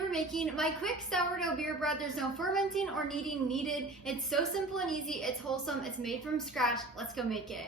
Today we're making my quick sourdough beer bread. There's no fermenting or kneading needed. It's so simple and easy. It's wholesome. It's made from scratch. Let's go make it.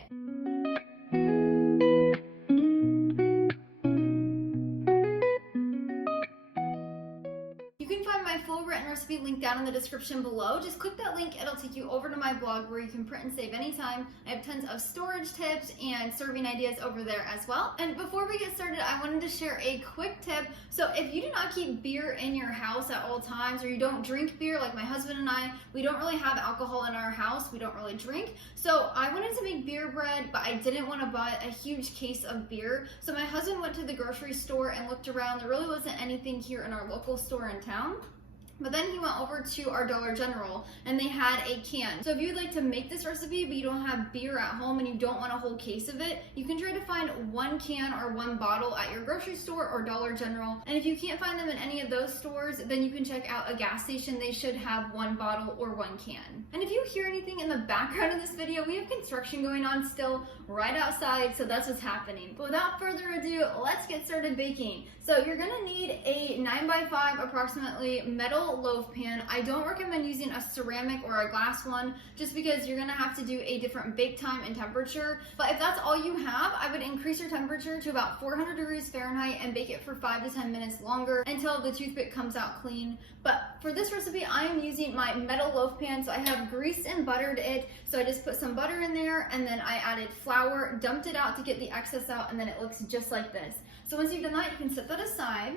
You can find my full written recipe linked down in the description below. Just click that link, it'll take you over to my blog where you can print and save anytime. I have tons of storage tips and serving ideas over there as well. And before we get started, I wanted to share a quick tip. So if you do not keep beer in your house at all times, or you don't drink beer like my husband and I, we don't really have alcohol in our house, we don't really drink. So I wanted to make beer bread, but I didn't want to buy a huge case of beer. So my husband went to the grocery store and looked around. There really wasn't anything here in our local store in town. But then he went over to our Dollar General and they had a can. So if you'd like to make this recipe but you don't have beer at home and you don't want a whole case of it, you can try to find one can or one bottle at your grocery store or Dollar General. And if you can't find them in any of those stores, then you can check out a gas station. They should have one bottle or one can. And if you hear anything in the background of this video, we have construction going on still right outside, so that's what's happening. But without further ado, let's get started baking. So you're gonna need a 9x5 approximately metal loaf pan. I don't recommend using a ceramic or a glass one just because you're gonna have to do a different bake time and temperature. But if that's all you have, I would increase your temperature to about 400 degrees Fahrenheit and bake it for 5 to 10 minutes longer until the toothpick comes out clean. But for this recipe, I am using my metal loaf pan. So I have greased and buttered it. So I just put some butter in there and then I added flour, dumped it out to get the excess out, and then it looks just like this. So once you've done that, you can set that aside.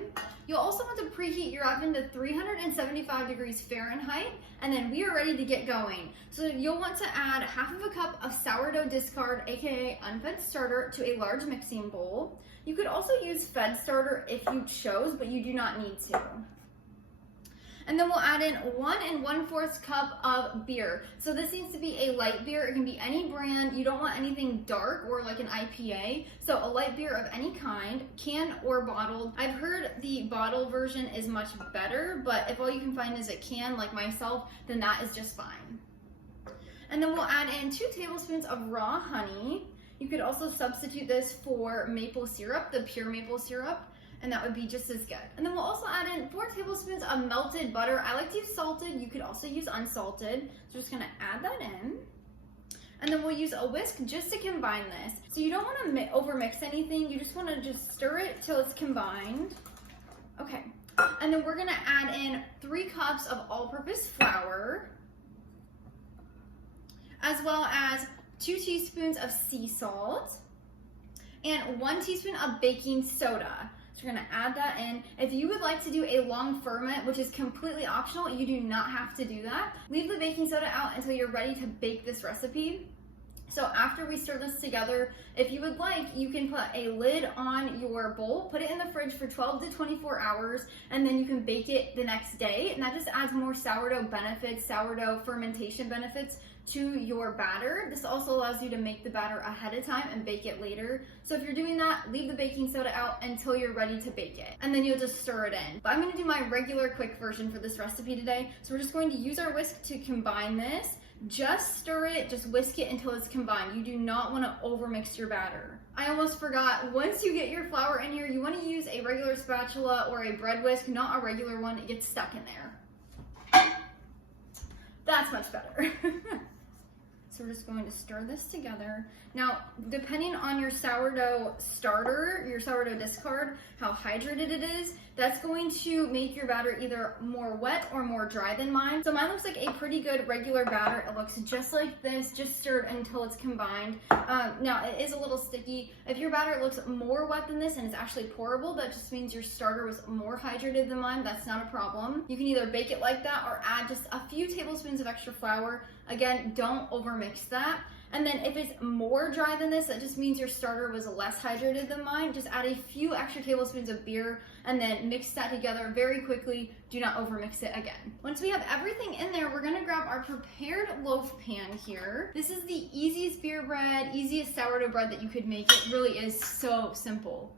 You'll also want to preheat your oven to 375 degrees Fahrenheit, and then we are ready to get going. So you'll want to add half of a cup of sourdough discard, aka unfed starter, to a large mixing bowl. You could also use fed starter if you chose, but you do not need to. And then we'll add in 1 1/4 cup of beer. So this needs to be a light beer. It can be any brand. You don't want anything dark or like an IPA. So a light beer of any kind, can or bottled. I've heard the bottle version is much better, but if all you can find is a can like myself, then that is just fine. And then we'll add in 2 tablespoons of raw honey. You could also substitute this for maple syrup, the pure maple syrup, and that would be just as good. And then we'll also add in 4 tablespoons of melted butter. I like to use salted. You could also use unsalted. So we're just gonna add that in. And then we'll use a whisk just to combine this. So you don't wanna overmix anything. You just wanna just stir it till it's combined. Okay, and then we're gonna add in 3 cups of all-purpose flour, as well as 2 teaspoons of sea salt, and 1 teaspoon of baking soda. So we're gonna add that in. If you would like to do a long ferment, which is completely optional, you do not have to do that. Leave the baking soda out until you're ready to bake this recipe. So after we stir this together, if you would like, you can put a lid on your bowl, put it in the fridge for 12 to 24 hours, and then you can bake it the next day. And that just adds more sourdough benefits, sourdough fermentation benefits to your batter. This also allows you to make the batter ahead of time and bake it later. So if you're doing that, leave the baking soda out until you're ready to bake it. And then you'll just stir it in. But I'm gonna do my regular quick version for this recipe today. So we're just going to use our whisk to combine this. Just stir it, just whisk it until it's combined. You do not wanna overmix your batter. I almost forgot, once you get your flour in here, you wanna use a regular spatula or a bread whisk, not a regular one. It gets stuck in there. That's much better. So we're just going to stir this together. Now, depending on your sourdough starter, your sourdough discard, how hydrated it is, that's going to make your batter either more wet or more dry than mine. So mine looks like a pretty good regular batter. It looks just like this, just stirred until it's combined. Now, it is a little sticky. If your batter looks more wet than this and it's actually pourable, that just means your starter was more hydrated than mine. That's not a problem. You can either bake it like that or add just a few tablespoons of extra flour. Again, don't overmix that. And then if it's more dry than this, that just means your starter was less hydrated than mine. Just add a few extra tablespoons of beer and then mix that together very quickly. Do not overmix it again. Once we have everything in there, we're gonna grab our prepared loaf pan here. This is the easiest beer bread, easiest sourdough bread that you could make. It really is so simple.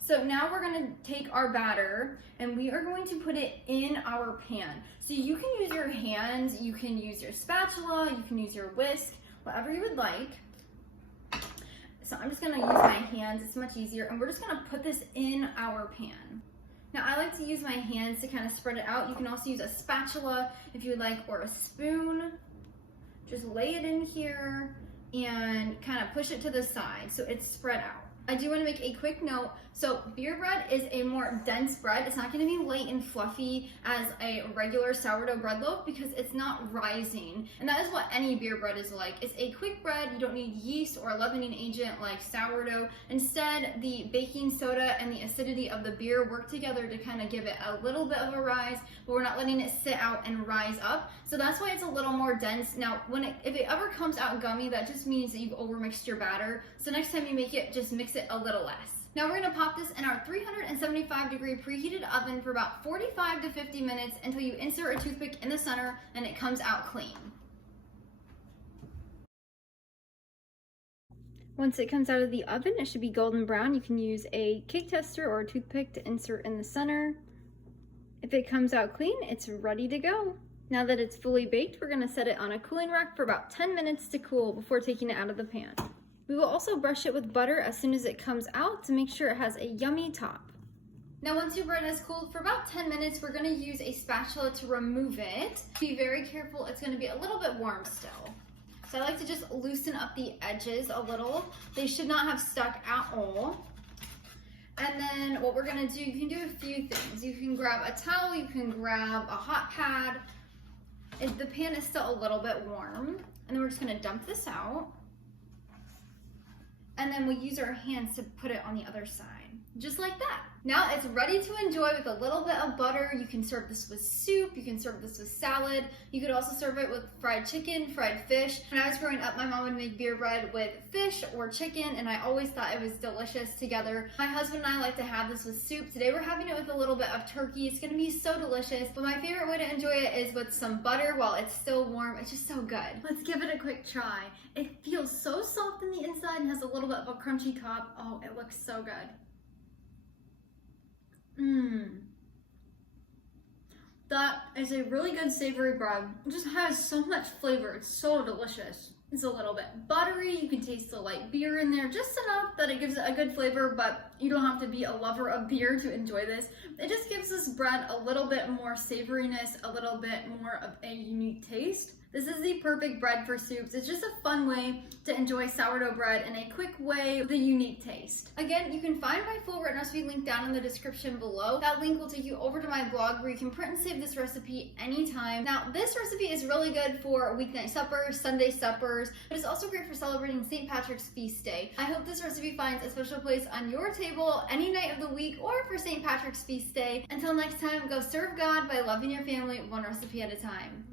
So now we're gonna take our batter and we are going to put it in our pan. So you can use your hands, you can use your spatula, you can use your whisk, whatever you would like. So I'm just gonna use my hands, it's much easier, and we're just gonna put this in our pan. Now I like to use my hands to kind of spread it out. You can also use a spatula if you would like, or a spoon. Just lay it in here and kind of push it to the side so it's spread out. I do want to make a quick note. So beer bread is a more dense bread. It's not going to be light and fluffy as a regular sourdough bread loaf because it's not rising. And that is what any beer bread is like. It's a quick bread. You don't need yeast or a leavening agent like sourdough. Instead, the baking soda and the acidity of the beer work together to kind of give it a little bit of a rise, but we're not letting it sit out and rise up. So that's why it's a little more dense. Now, if it ever comes out gummy, that just means that you've overmixed your batter. So next time you make it, just mix it a little less. Now we're gonna pop this in our 375-degree preheated oven for about 45 to 50 minutes until you insert a toothpick in the center and it comes out clean. Once it comes out of the oven, it should be golden brown. You can use a cake tester or a toothpick to insert in the center. If it comes out clean, it's ready to go. Now that it's fully baked, we're gonna set it on a cooling rack for about 10 minutes to cool before taking it out of the pan. We will also brush it with butter as soon as it comes out to make sure it has a yummy top. Now once your bread has cooled for about 10 minutes, we're going to use a spatula to remove it. Be very careful, it's going to be a little bit warm still. So I like to just loosen up the edges a little. They should not have stuck at all. And then what we're going to do, you can do a few things. You can grab a towel, you can grab a hot pad. If the pan is still a little bit warm, and then we're just going to dump this out. And then we'll use our hands to put it on the other side, just like that. Now it's ready to enjoy with a little bit of butter. You can serve this with soup, you can serve this with salad. You could also serve it with fried chicken, fried fish. When I was growing up, my mom would make beer bread with fish or chicken, and I always thought it was delicious together. My husband and I like to have this with soup. Today we're having it with a little bit of turkey. It's gonna be so delicious, but my favorite way to enjoy it is with some butter while it's still warm. It's just so good. Let's give it a quick try. It feels so soft on the inside and has a little bit of a crunchy top. Oh, it looks so good. That is a really good savory bread. It just has so much flavor. It's so delicious. It's a little bit buttery. You can taste the light beer in there just enough that it gives it a good flavor, but you don't have to be a lover of beer to enjoy this. It just gives this bread a little bit more savoriness, a little bit more of a unique taste. This is the perfect bread for soups. It's just a fun way to enjoy sourdough bread in a quick way with a unique taste. Again, you can find my full written recipe link down in the description below. That link will take you over to my blog where you can print and save this recipe anytime. Now, this recipe is really good for weeknight suppers, Sunday suppers, but it's also great for celebrating St. Patrick's Feast Day. I hope this recipe finds a special place on your table any night of the week or for St. Patrick's Feast Day. Until next time, go serve God by loving your family one recipe at a time.